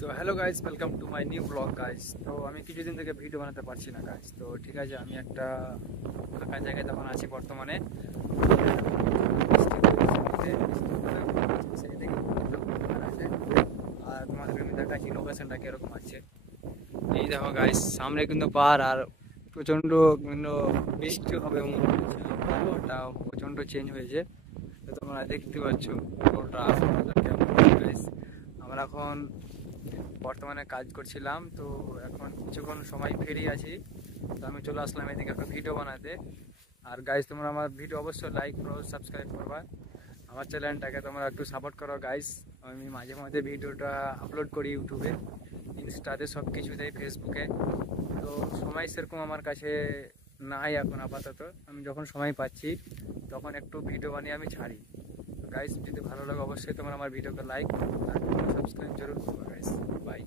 তো hello guys, welcome to my new blog guys. তো আমি কিছুদিন থেকে ভিডিও বানাতে পারছি না গাইজ। তো ঠিক আছে, আমি একটা ফাঁকা জায়গায় তখন আছি বর্তমানে। আর তোমাদেরকে আমি দেখাচ্ছি লোকেশনটা কিরকম আছে। এই দেখো গাইজ, সামনে কিন্তু পাহাড় আর প্রচণ্ড কিন্তু বৃষ্টি হবে মনে হচ্ছে। আবহাওয়াটা প্রচণ্ড চেঞ্জ হয়েছে। তো তোমরা দেখতে পাচ্ছ রোডটা কেমন গাইজ। আমরা এখন বর্তমানে কাজ করছিলাম, তো এখন কিছুক্ষণ সময় ফ্রি আছি। তো আমি চলে আসলাম এদিকে একটা ভিডিও বানাতে। আর গাইজ, তোমরা আমার ভিডিও অবশ্যই লাইক করো, সাবস্ক্রাইব করবা। আমার চ্যানেলটাকে তোমরা একটু সাপোর্ট করো গাইজ। আমি মাঝে মাঝে ভিডিওটা আপলোড করি ইউটিউবে, ইনস্টাতে, সব কিছুতেই, ফেসবুকে। তো সময় সেরকম আমার কাছে নাই এখন আপাতত। আমি যখন সময় পাচ্ছি তখন একটু ভিডিও বানিয়ে আমি ছাড়ি। গাইজ, যদি ভালো লাগে অবশ্যই তোমরা আমার ভিডিওকে লাইক আর সাবস্ক্রাইব জরুর করবে গাইজ। বাই।